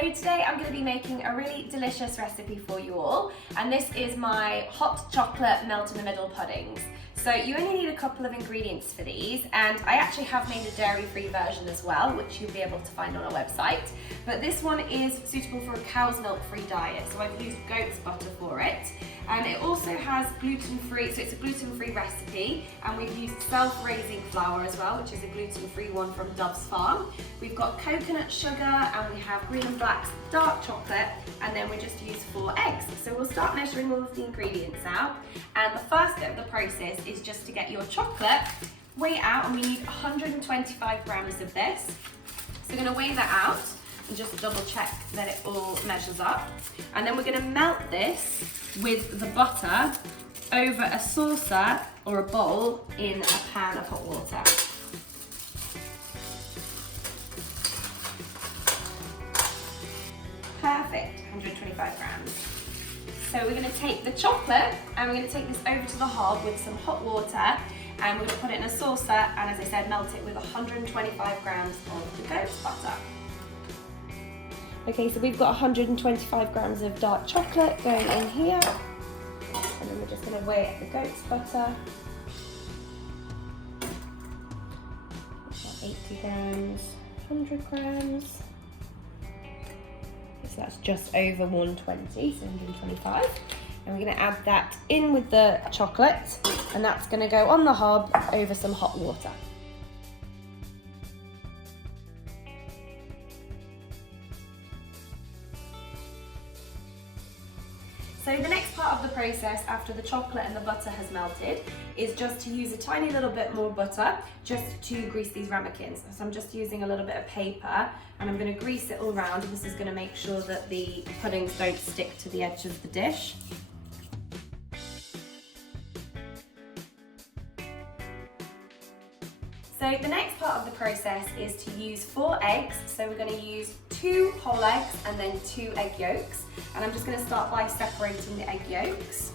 So today I'm going to be making a really delicious recipe for you all, and this is my hot chocolate melt in the middle puddings. So you only need a couple of ingredients for these, and I actually have made a dairy-free version as well, which you'll be able to find on our website. But this one is suitable for a cow's milk-free diet, so I've used goat's butter for it. And it also has gluten-free, so it's a gluten-free recipe, and we've used self-raising flour as well, which is a gluten-free one from Dove's Farm. We've got coconut sugar, and we have green and black dark chocolate, and then we just use 4 eggs. So we'll start measuring all of the ingredients out, and the first bit of the process is just to get your chocolate, weigh it out, and we need 125 grams of this. So we're gonna weigh that out and just double check that it all measures up. And then we're gonna melt this with the butter over a saucer or a bowl in a pan of hot water. Perfect, 125 grams. So we're going to take the chocolate and we're going to take this over to the hob with some hot water, and we're going to put it in a saucer and, as I said, melt it with 125 grams of the goat's butter. Okay, so we've got 125 grams of dark chocolate going in here, and then we're just going to weigh up the goat's butter. 80 grams, 100 grams. So that's just over 120, so 125. And we're going to add that in with the chocolate, and that's going to go on the hob over some hot water. So the next part of the process, after the chocolate and the butter has melted, is just to use a tiny little bit more butter just to grease these ramekins. So I'm just using a little bit of paper, and I'm going to grease it all around, and this is going to make sure that the puddings don't stick to the edge of the dish. So the next part of the process is to use 4 eggs. So we're going to use 2 whole eggs and then 2 egg yolks. And I'm just going to start by separating the egg yolks.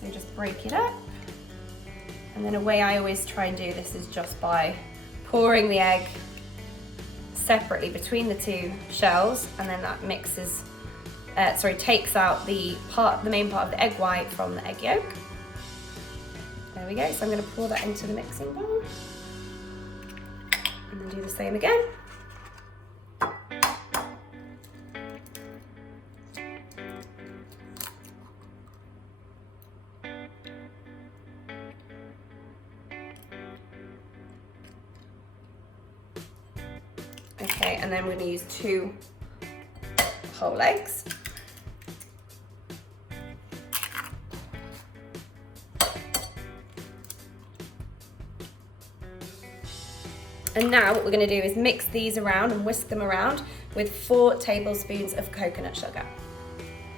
So just break it up. And then a way I always try and do this is just by pouring the egg separately between the 2 shells, and then that mixes, takes out the main part of the egg white from the egg yolk. There we go, so I'm going to pour that into the mixing bowl, and then do the same again. Okay, and then we're going to use 2 whole eggs. And now what we're going to do is mix these around and whisk them around with 4 tablespoons of coconut sugar.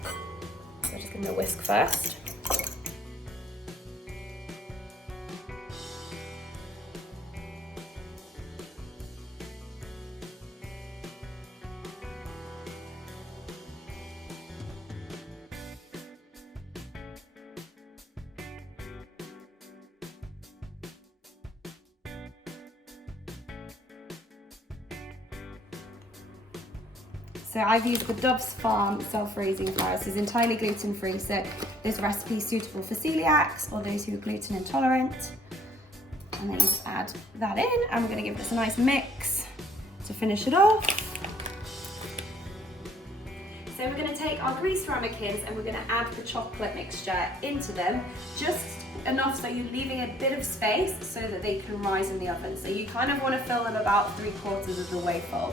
So we're just going to whisk first. So I've used the Dove's Farm self-raising flour. This is entirely gluten-free, so this recipe is suitable for celiacs or those who are gluten intolerant. And then you just add that in, and we're going to give this a nice mix to finish it off. So we're going to take our greased ramekins and we're going to add the chocolate mixture into them, just enough so you're leaving a bit of space so that they can rise in the oven. So you kind of want to fill them about 3/4 of the way full.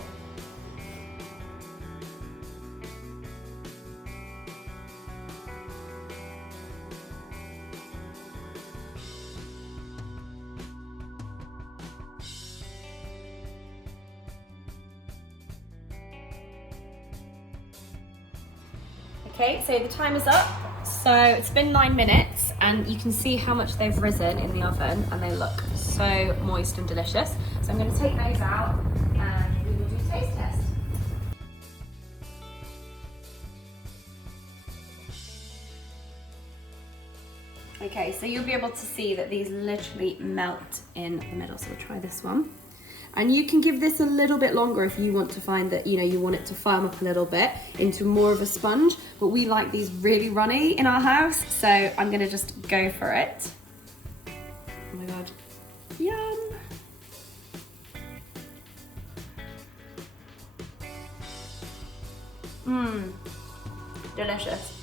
Okay, so the timer's up. So it's been 9 minutes, and you can see how much they've risen in the oven, and they look so moist and delicious. So I'm going to take those out and we will do a taste test. Okay, so you'll be able to see that these literally melt in the middle. So we'll try this one. And you can give this a little bit longer if you want to find that, you know, you want it to firm up a little bit into more of a sponge, but we like these really runny in our house, so I'm gonna just go for it. Oh my God, yum. Mmm, delicious.